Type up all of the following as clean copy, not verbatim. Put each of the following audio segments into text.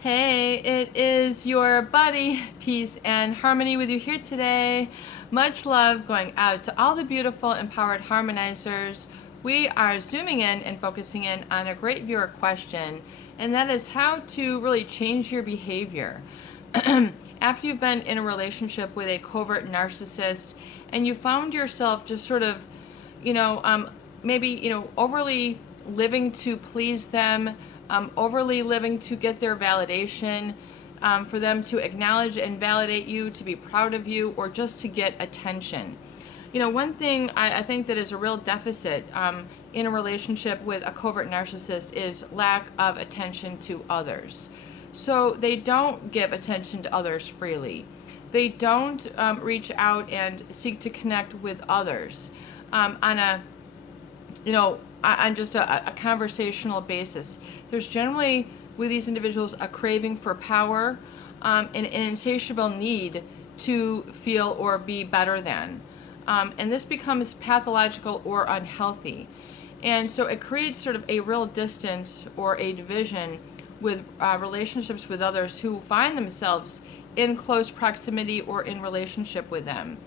Hey, it is your buddy, Peace and Harmony with you here today. Much love going out to all the beautiful, empowered harmonizers. We are zooming in and focusing in on a great viewer question, and that is how to really change your behavior. After you've been in a relationship with a covert narcissist and you found yourself just sort of, maybe, overly living to please them, overly living to get their validation, for them to acknowledge and validate you, to be proud of you, or just to get attention. One thing I think that is a real deficit in a relationship with a covert narcissist is lack of attention to others. So they don't give attention to others freely. They don't reach out and seek to connect with others on just a conversational basis. There's generally, with these individuals, a craving for power, and an insatiable need to feel or be better than. And this becomes pathological or unhealthy. And so it creates sort of a real distance or a division with relationships with others who find themselves in close proximity or in relationship with them.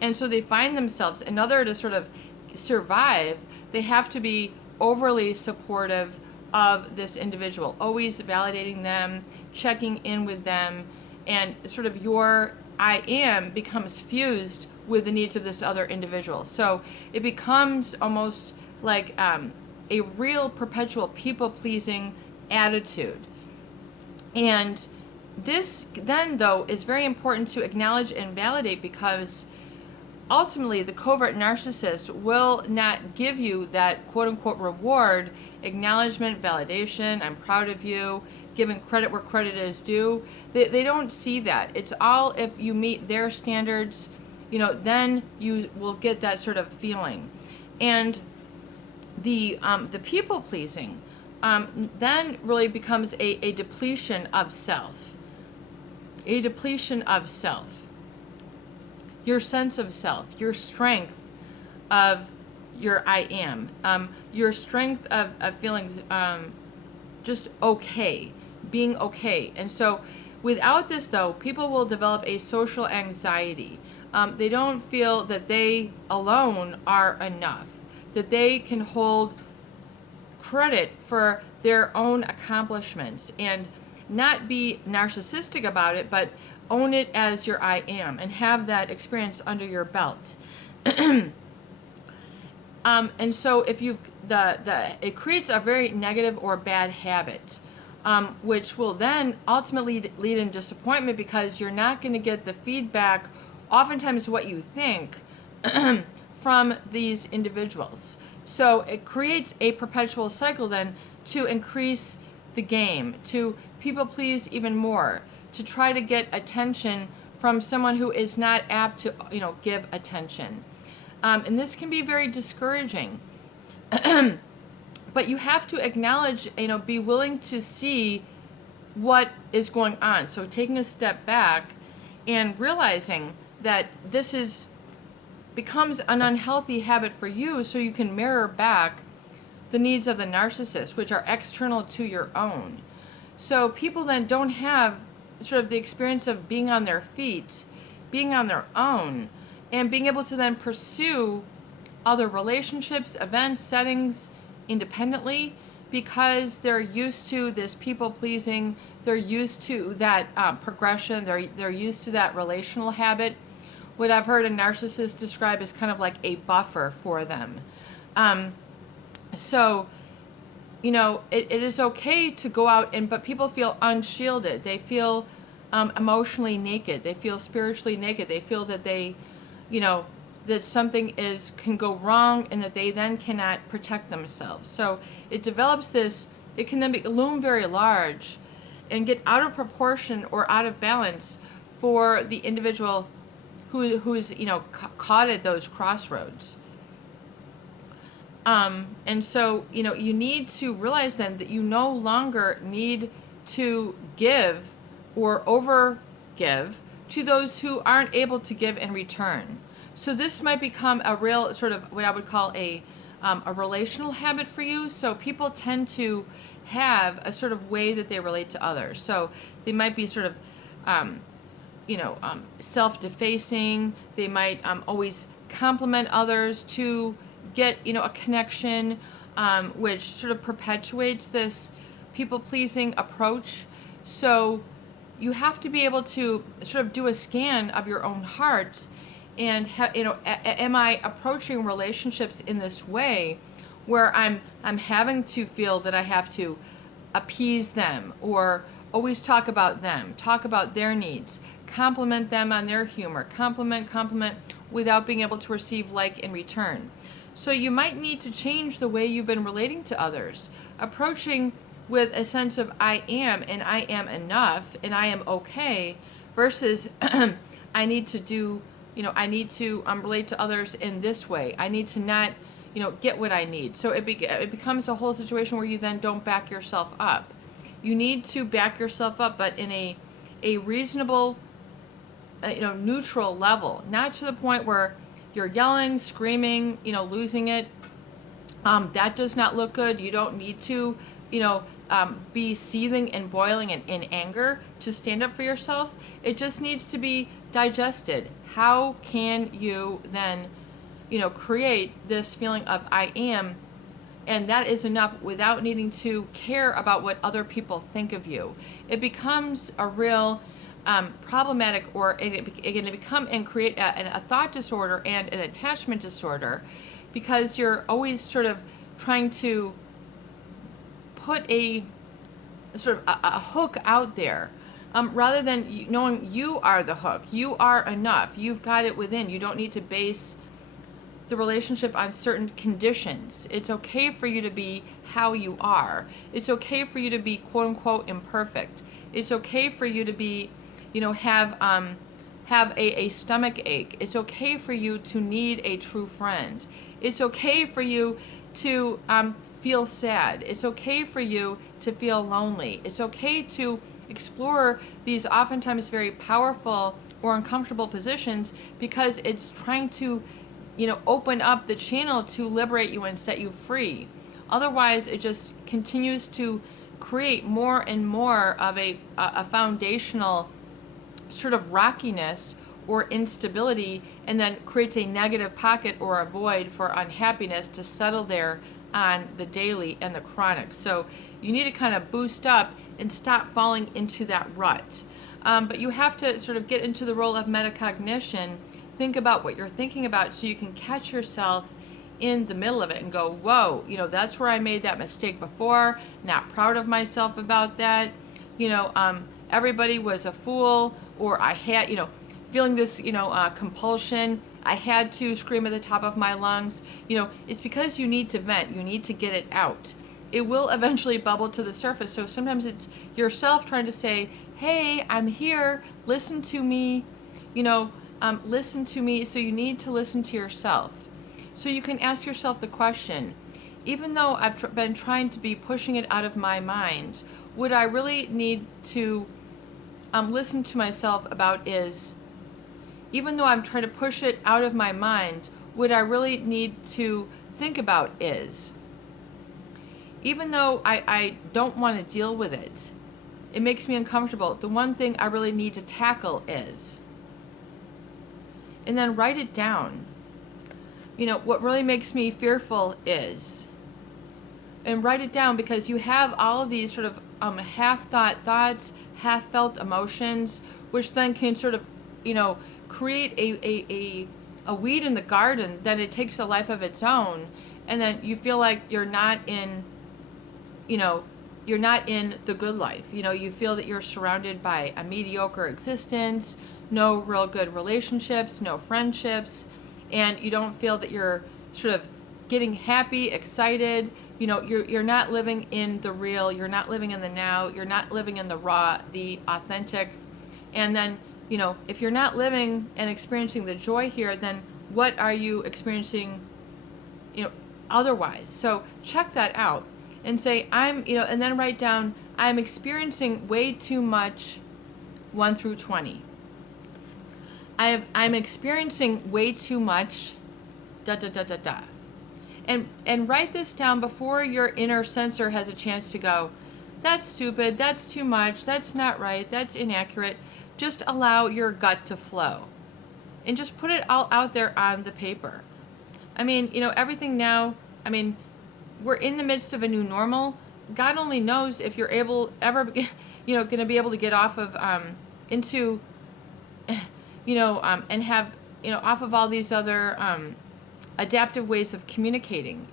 And so they find themselves, in order to sort of survive, they have to be overly supportive of this individual, always validating them, checking in with them, and sort of your I am becomes fused with the needs of this other individual. So it becomes almost like a real perpetual people-pleasing attitude. And this then, though, is very important to acknowledge and validate, because ultimately the covert narcissist will not give you that quote-unquote reward, acknowledgement, validation, I'm proud of you, giving credit where credit is due. They don't see that. It's all if you meet their standards, then you will get that sort of feeling. And the people-pleasing then really becomes a depletion of self. A depletion of self. Your sense of self, your strength of your I am, your strength of feeling just okay, being okay. And so without this, though, people will develop a social anxiety. They don't feel that they alone are enough, that they can hold credit for their own accomplishments and not be narcissistic about it, but own it as your I am and have that experience under your belt. And so if you've it creates a very negative or bad habit, which will then ultimately lead in disappointment, because you're not going to get the feedback, oftentimes what you think, from these individuals. So it creates a perpetual cycle then to increase the game, to people please even more, to try to get attention from someone who is not apt to, give attention. And this can be very discouraging. But you have to acknowledge, be willing to see what is going on. So taking a step back and realizing that this becomes an unhealthy habit for you, so you can mirror back the needs of the narcissist, which are external to your own. So people then don't have sort of the experience of being on their feet, being on their own, and being able to then pursue other relationships, events, settings independently, because they're used to this people pleasing, they're used to that progression, they're used to that relational habit. What I've heard a narcissist describe as kind of like a buffer for them. So it is okay to go out but people feel unshielded. They feel emotionally naked. They feel spiritually naked. They feel that that something can go wrong, and that they then cannot protect themselves. So it develops this, it can then loom very large and get out of proportion or out of balance for the individual who's caught at those crossroads. And so, you need to realize then that you no longer need to give or over give to those who aren't able to give in return. So this might become a real sort of what I would call a relational habit for you. So people tend to have a sort of way that they relate to others. So they might be sort of, self-defacing. They might always compliment others to get, a connection, which sort of perpetuates this people-pleasing approach. So you have to be able to sort of do a scan of your own heart and, am I approaching relationships in this way where I'm having to feel that I have to appease them or always talk about them, talk about their needs, compliment them on their humor, compliment without being able to receive like in return. So you might need to change the way you've been relating to others, approaching with a sense of I am and I am enough and I am okay versus I need to do, I need to relate to others in this way. I need to not, get what I need. So it becomes a whole situation where you then don't back yourself up. You need to back yourself up, but in a reasonable, neutral level, not to the point where you're yelling, screaming, losing it. That does not look good. You don't need to, be seething and boiling in anger to stand up for yourself. It just needs to be digested. How can you then, create this feeling of I am, and that is enough without needing to care about what other people think of you? It becomes a real problematic, or it can become and create a thought disorder and an attachment disorder, because you're always sort of trying to put a sort of a hook out there, rather than knowing you are the hook. You are enough. You've got it within. You don't need to base the relationship on certain conditions. It's okay for you to be how you are. It's okay for you to be quote unquote imperfect. It's okay for you to be, have a stomach ache. It's okay for you to need a true friend. It's okay for you to feel sad. It's okay for you to feel lonely. It's okay to explore these oftentimes very powerful or uncomfortable positions, because it's trying to, open up the channel to liberate you and set you free. Otherwise, it just continues to create more and more of a foundational sort of rockiness or instability, and then creates a negative pocket or a void for unhappiness to settle there on the daily and the chronic. So you need to kind of boost up and stop falling into that rut. But you have to sort of get into the role of metacognition. Think about what you're thinking about so you can catch yourself in the middle of it and go, whoa, that's where I made that mistake before. Not proud of myself about that. Everybody was a fool, or I had, feeling this, compulsion. I had to scream at the top of my lungs. It's because you need to vent. You need to get it out. It will eventually bubble to the surface. So sometimes it's yourself trying to say, hey, I'm here. Listen to me. Listen to me. So you need to listen to yourself. So you can ask yourself the question, even though I've been trying to be pushing it out of my mind, would I really need to listen to myself about is, even though I'm trying to push it out of my mind, would I really need to think about is? Even though I don't want to deal with it, it makes me uncomfortable. The one thing I really need to tackle is. And then write it down. What really makes me fearful is. And write it down, because you have all of these sort of half-thought thoughts, half-felt emotions, which then can sort of, create a weed in the garden, then it takes a life of its own, and then you feel like you're not in the good life. You feel that you're surrounded by a mediocre existence, no real good relationships, no friendships, and you don't feel that you're sort of getting happy, excited. You're not living in the real, you're not living in the now, you're not living in the raw, the authentic. And then, if you're not living and experiencing the joy here, then what are you experiencing, otherwise? So check that out and say, and then write down, I'm experiencing way too much 1 through 20. I'm experiencing way too much, ... And write this down before your inner censor has a chance to go, that's stupid, that's too much, that's not right, that's inaccurate. Just allow your gut to flow and just put it all out there on the paper. I mean, everything now, I mean, we're in the midst of a new normal. God only knows if you're going to be able to get off of, into, and have, off of all these other adaptive ways of communicating,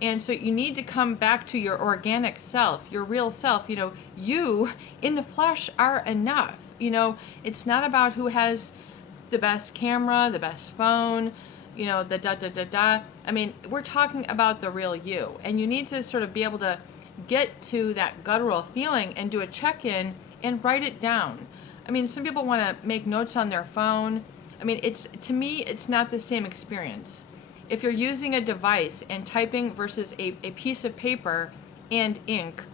And so you need to come back to your organic self, your real self. You in the flesh are enough. It's not about who has the best camera, the best phone, the da-da-da-da. I mean, we're talking about the real you. And you need to sort of be able to get to that guttural feeling and do a check-in and write it down. I mean, some people want to make notes on their phone. I mean, to me, it's not the same experience. If you're using a device and typing versus a piece of paper and ink,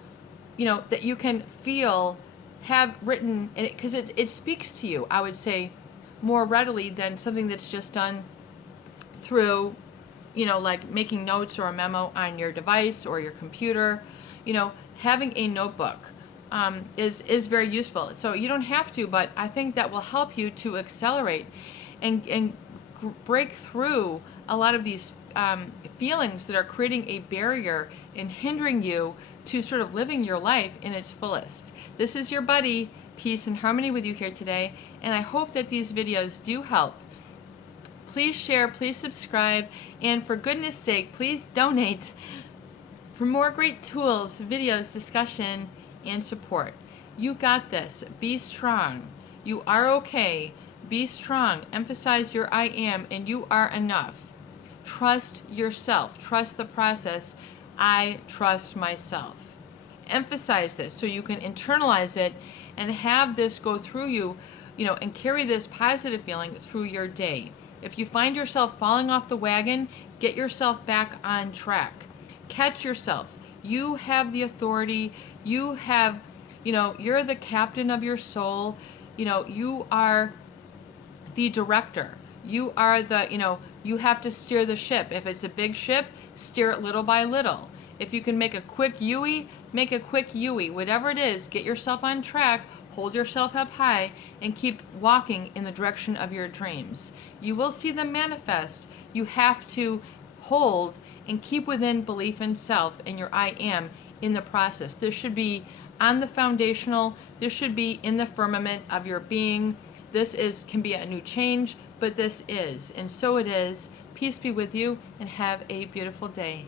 that you can have written, because it speaks to you, I would say, more readily than something that's just done through, like making notes or a memo on your device or your computer. Having a notebook is very useful. So you don't have to, but I think that will help you to accelerate and break through a lot of these feelings that are creating a barrier and hindering you to sort of living your life in its fullest. This is your buddy, Peace and Harmony, with you here today, and I hope that these videos do help. Please share, please subscribe, and for goodness sake, please donate for more great tools, videos, discussion, and support. You got this. Be strong. You are okay. Be strong. Emphasize your I am, and you are enough. Trust yourself. Trust the process. I trust myself. Emphasize this so you can internalize it and have this go through you, and carry this positive feeling through your day. If you find yourself falling off the wagon, get yourself back on track. Catch yourself. You have the authority. You have, you're the captain of your soul. You are the director. You are you have to steer the ship. If it's a big ship, steer it little by little. If you can make a quick U-ey, make a quick U-ey. Whatever it is, get yourself on track, hold yourself up high, and keep walking in the direction of your dreams. You will see them manifest. You have to hold and keep within belief in self and your I am in the process. This should be on the foundational. This should be in the firmament of your being. This can be a new change, but this is, and so it is. Peace be with you, and have a beautiful day.